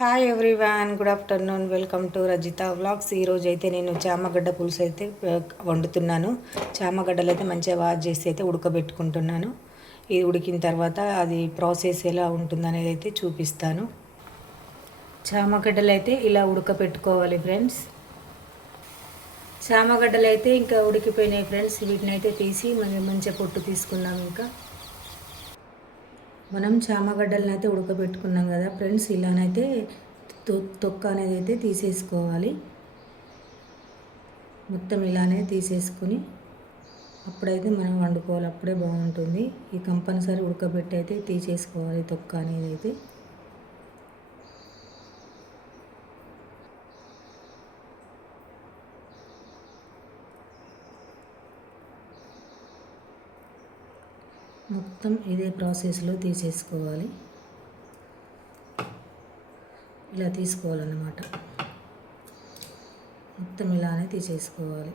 Hi everyone good afternoon welcome to Rajitha vlogs ఈరోజు అయితే నేను చామగడ్డ పులుసు అయితే వండుతున్నాను. చామగడ్డలు అయితే మంచిగా వాష్ చేసి అయితే ఉడకబెట్టుకుంటున్నాను. ఇది ఉడికిన తర్వాత అది ప్రాసెస్ ఎలా ఉంటుందనేది అయితే చూపిస్తాను. చామగడ్డలు అయితే ఇలా ఉడకబెట్టుకోవాలి ఫ్రెండ్స్ చామగడ్డలు అయితే ఇంకా ఉడికిపోయినాయి ఫ్రెండ్స్ వీటిని అయితే తీసి మంచిగా పొట్టు తీసుకుందాం ఇంకా. మనం చామగడ్డలను అయితే ఉడకబెట్టుకున్నాం కదా ఫ్రెండ్స్ ఇలానైతే తొక్క అనేది అయితే తీసేసుకోవాలి. మొత్తం ఇలానే తీసేసుకుని అప్పుడైతే మనం వండుకోవాలి అప్పుడే బాగుంటుంది. ఈ కంపల్సరీ ఉడకబెట్టి అయితే తీసేసుకోవాలి తొక్క అనేది అయితే మొత్తం ఇదే ప్రాసెస్లో తీసేసుకోవాలి. ఇలా తీసుకోవాలన్నమాట. మొత్తం ఇలానే తీసేసుకోవాలి.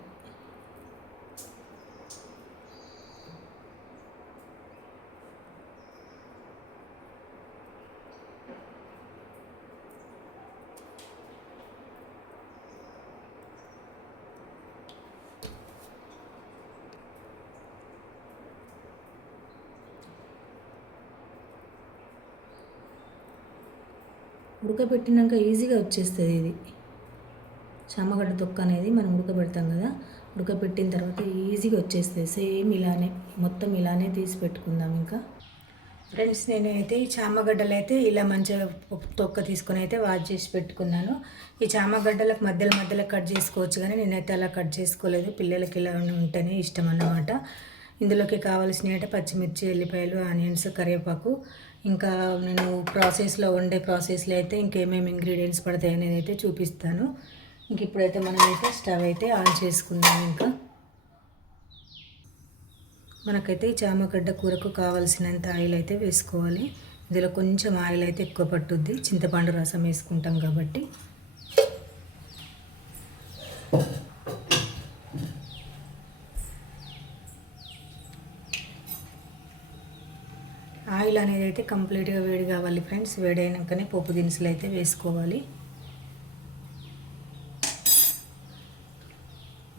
ఉడకబెట్టినాక ఈజీగా వచ్చేస్తుంది ఇది. చామగడ్డ తొక్క అనేది మనం ఉడకబెడతాం కదా ఉడకబెట్టిన తర్వాత ఈజీగా వచ్చేస్తుంది. సేమ్ ఇలానే మొత్తం ఇలానే తీసి పెట్టుకుందాం ఇంకా. ఫ్రెండ్స్ నేనైతే ఈ చామగడ్డలు అయితే ఇలా మంచిగా తొక్క తీసుకొని అయితే వాష్ చేసి పెట్టుకున్నాను. ఈ చామగడ్డలకు మధ్యలో మధ్యలో కట్ చేసుకోవచ్చు కానీ నేనైతే అలా కట్ చేసుకోలేదు. పిల్లలకి ఇలా ఉంటేనే ఇష్టం అన్నమాట. ఇందులోకి కావాల్సినవి అంటే పచ్చిమిర్చి ఎల్లిపాయలు ఆనియన్స్ కరివేపాకు ఇంకా నేను ప్రాసెస్లో వండే ప్రాసెస్లో అయితే ఇంకేమేమి ఇంగ్రీడియంట్స్ పడతాయి అనేది అయితే చూపిస్తాను. ఇంక ఇప్పుడైతే మనమైతే స్టవ్ అయితే ఆన్ చేసుకుందాం ఇంకా. మనకైతే ఈ చామగడ్డ కూరకు కావాల్సినంత ఆయిల్ అయితే వేసుకోవాలి. ఇందులో కొంచెం ఆయిల్ అయితే ఎక్కువ పట్టుద్ది. చింతపండు రసం వేసుకుంటాం కాబట్టి. ఆయిల్ అనేది అయితే కంప్లీట్గా వేడి కావాలి ఫ్రెండ్స్. వేడైనాకనే పప్పు దినుసులు అయితే వేసుకోవాలి.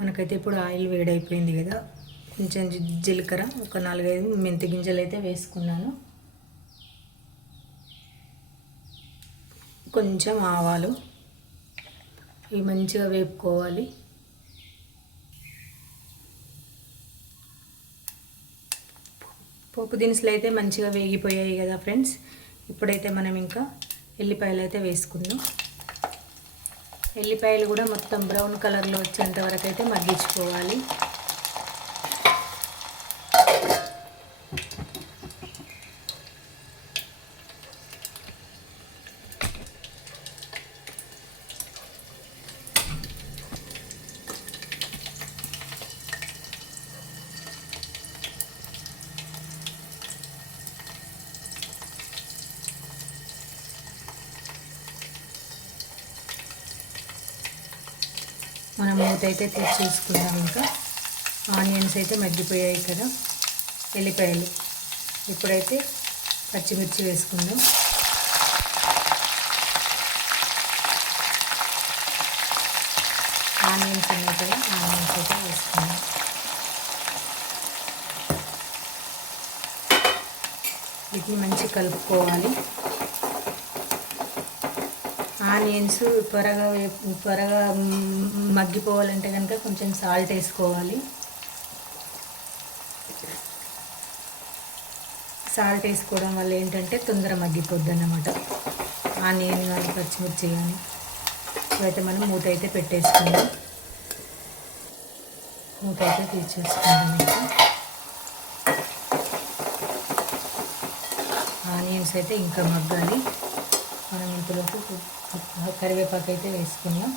మనకైతే ఇప్పుడు ఆయిల్ వేడైపోయింది కదా. కొంచెం జీలకర్ర ఒక నాలుగైదు మెంతి గింజలు అయితే వేసుకున్నాను. కొంచెం ఆవాలు. ఇవి మంచిగా వేపుకోవాలి. పోపు దినుసులు అయితే మంచిగా వేగిపోయాయి కదా ఫ్రెండ్స్. ఇప్పుడైతే మనం ఇంకా ఎల్లిపాయలు అయితే వేసుకుందాం. ఎల్లిపాయలు కూడా మొత్తం బ్రౌన్ కలర్లో వచ్చేంత వరకు అయితే మగ్గించుకోవాలి మనం మూత అయితే తెచ్చేసుకుందాం ఇంకా. ఆనియన్స్ అయితే మగ్గిపోయాయి కదా ఎల్లిపాయలు. ఇప్పుడైతే పచ్చిమిర్చి వేసుకుందాం. ఆనియన్స్ ఉన్నాయి కదా ఆనియన్స్ అయితే వేసుకుందాం. వీటిని మంచి కలుపుకోవాలి. ఆనియన్స్ త్వరగా త్వరగా మగ్గిపోవాలంటే కనుక కొంచెం సాల్ట్ వేసుకోవాలి. సాల్ట్ వేసుకోవడం వల్ల ఏంటంటే తొందర మగ్గిపోద్ది అన్నమాట ఆనియన్ కానీ పచ్చిమిర్చి కానీ ఇవైతే మనం మూత అయితే పెట్టేసుకుందాం. మూత అయితే తీసేసుకుందాం ఇంకా ఆనియన్స్ అయితే ఇంకా మగ్గాలి. మనం ఇంతలోకి కరివేపాకు అయితే వేసుకున్నాం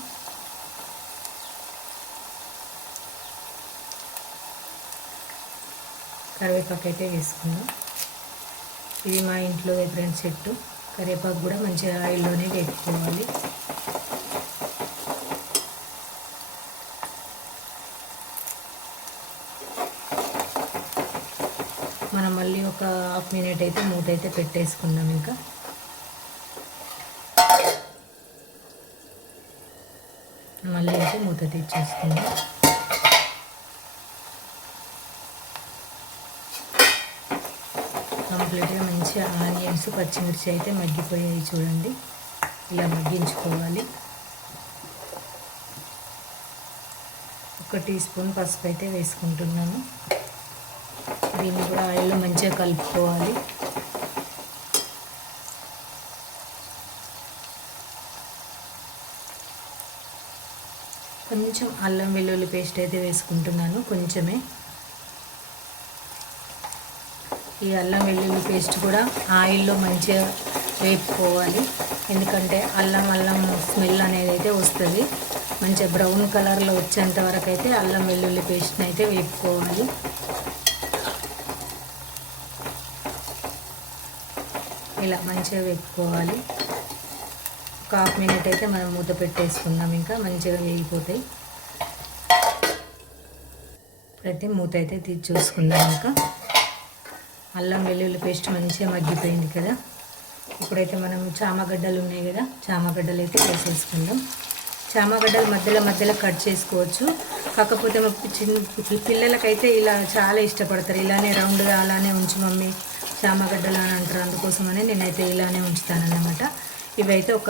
కరివేపాకు అయితే వేసుకున్నాం ఇది మా ఇంట్లో ఫ్రెండ్ చెట్టు కరివేపాకు కూడా మంచిగా ఆయిల్లోనే వేపుకోవాలి. మనం మళ్ళీ ఒక హాఫ్ మినిట్ అయితే మూత అయితే పెట్టేసుకున్నాం ఇంకా. మళ్ళీ అయితే మూత తెచ్చేసుకుందాం కంప్లీట్గా మంచిగా ఆనియన్స్ పచ్చిమిర్చి అయితే మగ్గిపోయాయి చూడండి. ఇలా మగ్గించుకోవాలి. ఒక టీ స్పూన్ పసుపు అయితే వేసుకుంటున్నాను. దీన్ని కూడా ఆయిల్లో మంచిగా కలుపుకోవాలి. కొంచెం అల్లం వెల్లుల్లి పేస్ట్ అయితే వేసుకుంటున్నాను కొంచెమే. ఈ అల్లం వెల్లుల్లి పేస్ట్ కూడా ఆయిల్లో మంచిగా వేపుకోవాలి. ఎందుకంటే అల్లం అల్లం స్మెల్ అనేది అయితే వస్తుంది. మంచిగా బ్రౌన్ కలర్లో వచ్చేంత వరకు అయితే అల్లం వెల్లుల్లి పేస్ట్ని అయితే వేపుకోవాలి. ఇలా మంచిగా వేపుకోవాలి. ఒక హాఫ్ మినిట్ అయితే మనం మూత పెట్టేసుకుందాం ఇంకా మంచిగా వేగిపోతాయి. ఇప్పుడైతే మూత అయితే తీసి చూసుకుందాం ఇంకా. అల్లం వెల్లుల్లి పేస్ట్ మంచిగా మగ్గిపోయింది కదా. ఇప్పుడైతే మనం చామగడ్డలు ఉన్నాయి కదా చామగడ్డలు అయితే వేసేసుకుందాం. చామగడ్డలు మధ్యలో మధ్యలో కట్ చేసుకోవచ్చు. కాకపోతే మా చిన్న పిల్లలకైతే ఇలా చాలా ఇష్టపడతారు. ఇలానే రౌండ్గా అలానే ఉంచు మమ్మీ చామగడ్డలు అని అంటారు. అందుకోసమనే నేనైతే ఇలానే ఉంచుతానన్నమాట. ఇవైతే ఒక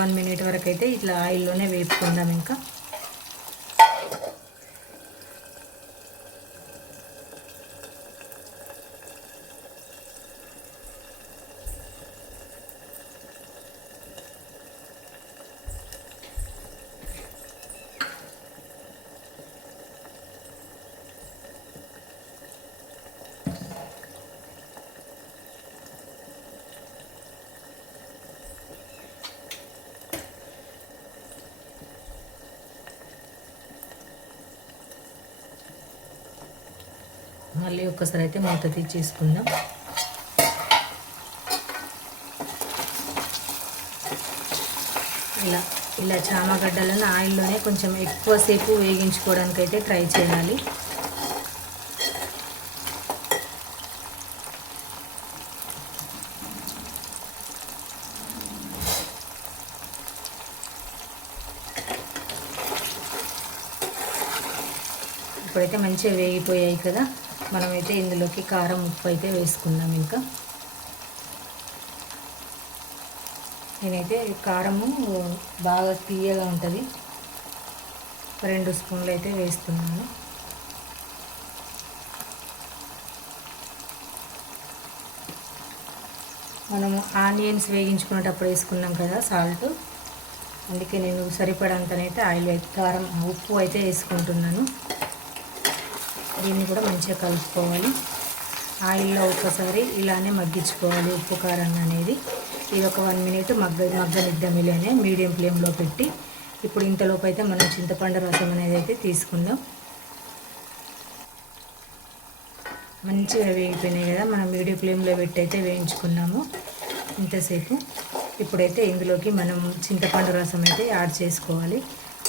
వన్ మినిట్ వరకు అయితే ఇట్లా ఆయిల్లోనే వేపుకుందాం ఇంకా. మళ్ళీ ఒక్కసారి అయితే మూత తీసేసుకుందాం. ఇలా ఇలా చామగడ్డలను ఆయిల్లోనే కొంచెం ఎక్కువసేపు వేగించుకోవడానికి అయితే ట్రై చేయాలి. ఇప్పుడైతే మంచిగా వేగిపోయాయి కదా. మనమైతే ఇందులోకి కారం ఉప్పు అయితే వేసుకుందాం ఇంకా. నేనైతే కారము బాగా తీయగా ఉంటుంది. రెండు స్పూన్లు అయితే వేస్తున్నాను. మనము ఆనియన్స్ వేగించుకునేటప్పుడు వేసుకున్నాం కదా సాల్ట్. అందుకే నేను సరిపడంతనైతే ఆయిల్ అయితే కారం ఉప్పు అయితే వేసుకుంటున్నాను. దీన్ని కూడా మంచిగా కలుపుకోవాలి. ఆయిల్లో ఒకసారి ఇలానే మగ్గించుకోవాలి ఉప్పు కారం అనేది. ఇది ఒక వన్ మినిట్ మగ్గ మగ్గనిద్దాం ఇలానే మీడియం ఫ్లేమ్లో పెట్టి. ఇప్పుడు ఇంతలోపు అయితే మనం చింతపండు రసం అనేది అయితే తీసుకుందాం. మంచిగా వేగిపోయినాయి కదా మనం మీడియం ఫ్లేమ్లో పెట్టి అయితే వేయించుకున్నాము ఇంతసేపు. ఇప్పుడైతే ఇందులోకి మనం చింతపండు రసం అయితే యాడ్ చేసుకోవాలి.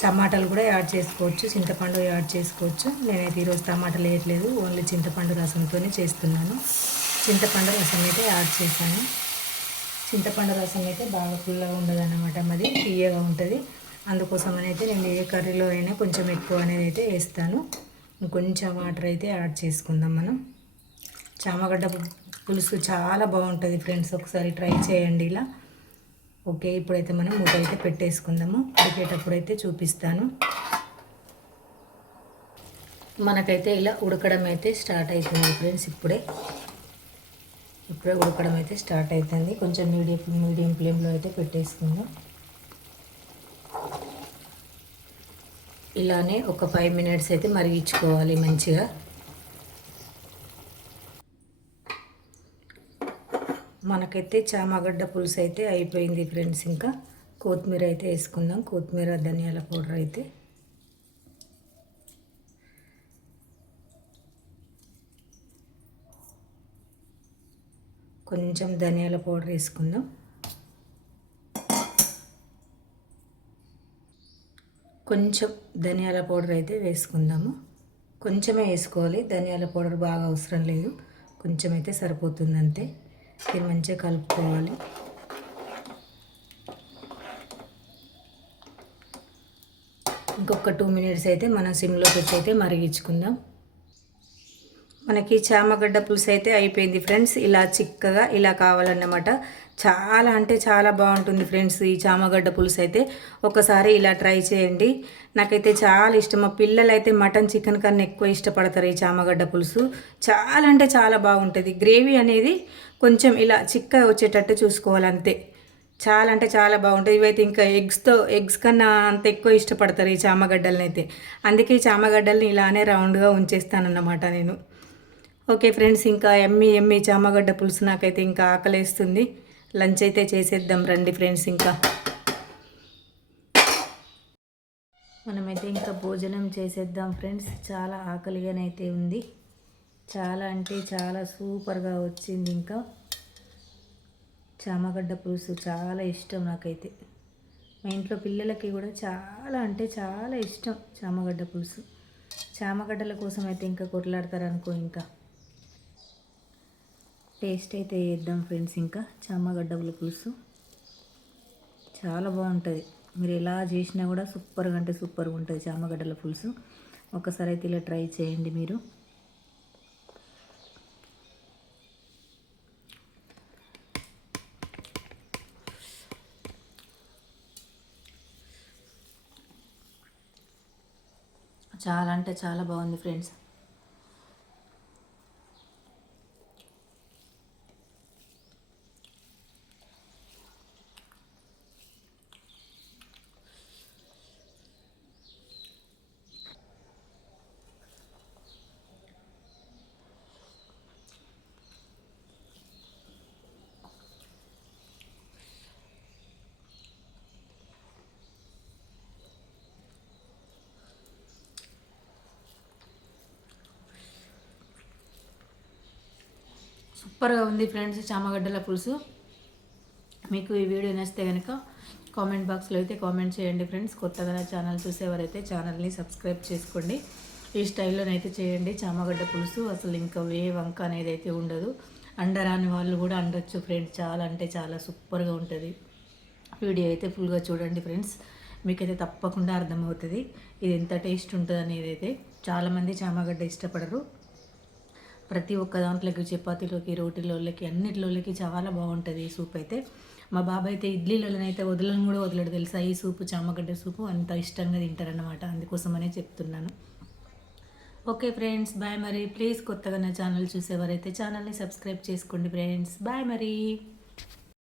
టమాటాలు కూడా యాడ్ చేసుకోవచ్చు చింతపండు యాడ్ చేసుకోవచ్చు. నేనైతే ఈరోజు టమాటాలు వేయట్లేదు ఓన్లీ చింతపండు రసంతోనే చేస్తున్నాను. చింతపండు రసం అయితే యాడ్ చేశాను. చింతపండు రసం అయితే బాగా పుల్లగా ఉండదు అన్నమాట మరి తీయగా ఉంటుంది. అందుకోసం అయితే నేను ఏ కర్రీలో అయినా కొంచెం ఎక్కువ అనేది అయితే వేస్తాను. కొంచెం వాటర్ అయితే యాడ్ చేసుకుందాం మనం. చామగడ్డ పులుసు చాలా బాగుంటుంది ఫ్రెండ్స్ ఒకసారి ట్రై చేయండి ఇలా. ఓకే ఇప్పుడైతే మనం మూత అయితే పెట్టేసుకుందాము. ఉడికేటప్పుడు అయితే చూపిస్తాను. మనకైతే ఇలా ఉడకడం అయితే స్టార్ట్ అవుతుంది ఫ్రెండ్స్ ఇప్పుడే. ఇప్పుడే ఉడకడం అయితే స్టార్ట్ అవుతుంది కొంచెం మీడియం మీడియం ఫ్లేమ్లో అయితే పెట్టేసుకుందాం. ఇలానే ఒక ఫైవ్ మినిట్స్ అయితే మరిగించుకోవాలి మంచిగా. మనకైతే చామగడ్డ పులుసు అయితే అయిపోయింది ఫ్రెండ్స్ ఇంకా. కొత్తిమీర అయితే వేసుకుందాం. కొత్తిమీర ధనియాల పౌడర్ అయితే. కొంచెం ధనియాల పౌడర్ వేసుకుందాం. కొంచెం ధనియాల పౌడర్ అయితే వేసుకుందాము. కొంచెమే వేసుకోవాలి. ధనియాల పౌడర్ బాగా అవసరం లేదు. కొంచెం అయితే సరిపోతుంది అంతే. ఇది మంచిగా కలుపుకోవాలి. ఇంకొక టూ మినిట్స్ అయితే మనం సిమ్లో పెట్టి అయితే మరిగించుకుందాం. మనకి చామగడ్డ పులుసు అయితే అయిపోయింది ఫ్రెండ్స్ ఇలా చిక్కగా ఇలా కావాలన్నమాట. చాలా అంటే చాలా బాగుంటుంది ఫ్రెండ్స్ ఈ చామగడ్డ పులుసు అయితే. ఒకసారి ఇలా ట్రై చేయండి. నాకైతే చాలా ఇష్టం. మా పిల్లలు అయితే మటన్ చికెన్ కన్నా ఎక్కువ ఇష్టపడతారు ఈ చామగడ్డ పులుసు. చాలా అంటే చాలా బాగుంటుంది. గ్రేవీ అనేది కొంచెం ఇలా చిక్కగా వచ్చేటట్టు చూసుకోవాలి అంతే చాలా అంటే చాలా బాగుంటుంది. ఇవైతే ఇంకా ఎగ్స్తో ఎగ్స్ కన్నా అంత ఎక్కువ ఇష్టపడతారు ఈ చామగడ్డలని అయితే అందుకే ఈ చామగడ్డల్ని ఇలానే రౌండ్గా ఉంచేస్తానన్నమాట నేను. ఓకే ఫ్రెండ్స్ ఇంకా ఎమ్మి ఎమ్మి చామగడ్డ పులుసు నాకైతే ఇంకా ఆకలేస్తుంది. లంచ్ అయితే చేసేద్దాం రండి ఫ్రెండ్స్ ఇంకా. మనమైతే ఇంకా భోజనం చేసేద్దాం ఫ్రెండ్స్. చాలా ఆకలిగానైతే ఉంది. చాలా అంటే చాలా సూపర్గా వచ్చింది ఇంకా. చామగడ్డ పులుసు చాలా ఇష్టం నాకైతే. మా ఇంట్లో పిల్లలకి కూడా చాలా అంటే చాలా ఇష్టం చామగడ్డ పులుసు. చామగడ్డల కోసం అయితే ఇంకా కొట్లాడతారు అనుకో ఇంకా. టేస్ట్ అయితే వేద్దాం ఫ్రెండ్స్ ఇంకా. చామగడ్డల పులుసు. చాలా బాగుంటుంది. మీరు ఎలా చేసినా కూడా సూపర్గా అంటే సూపర్గా ఉంటుంది చామగడ్డల పులుసు. ఒకసారి అయితే ఇలా ట్రై చేయండి మీరు. చాలా అంటే చాలా బాగుంది ఫ్రెండ్స్. సూపర్గా ఉంది ఫ్రెండ్స్ చామగడ్డల పులుసు. మీకు ఈ వీడియో నచ్చితే కనుక కామెంట్ బాక్స్లో అయితే కామెంట్ చేయండి ఫ్రెండ్స్. కొత్తగా నా ఛానల్ చూసేవారైతే ఛానల్ని సబ్స్క్రైబ్ చేసుకోండి. ఈ స్టైల్లోనైతే చేయండి. చామగడ్డ పులుసు అసలు ఇంకా ఏ వంక అనేది అయితే ఉండదు. అండరాని వాళ్ళు కూడా అండొచ్చు ఫ్రెండ్స్. చాలా అంటే చాలా సూపర్గా ఉంటుంది. వీడియో అయితే ఫుల్గా చూడండి ఫ్రెండ్స్. మీకైతే తప్పకుండా అర్థమవుతుంది. ఇది ఎంత టేస్ట్ ఉంటుంది అనేది అయితే. చాలామంది చామగడ్డ ఇష్టపడరు. ప్రతి ఒక్క దాంట్లోకి చపాతీలోకి రోటీలోకి అన్నిటిలోకి చాలా బాగుంటుంది ఈ సూప్ అయితే. మా బాబాయ్ అయితే ఇడ్లీలలోనైతే వదలని కూడా వదలడు తెలుసా? ఈ సూపు చామగడ్డ సూపు అంత ఇష్టంగా తింటారనమాట అందుకోసమనే చెప్తున్నాను. ఓకే ఫ్రెండ్స్ బాయ్ మరి. ప్లీజ్ కొత్తగా నా ఛానల్ చూసేవారైతే ఛానల్ని సబ్స్క్రైబ్ చేసుకోండి ఫ్రెండ్స్. బాయ్ మరి.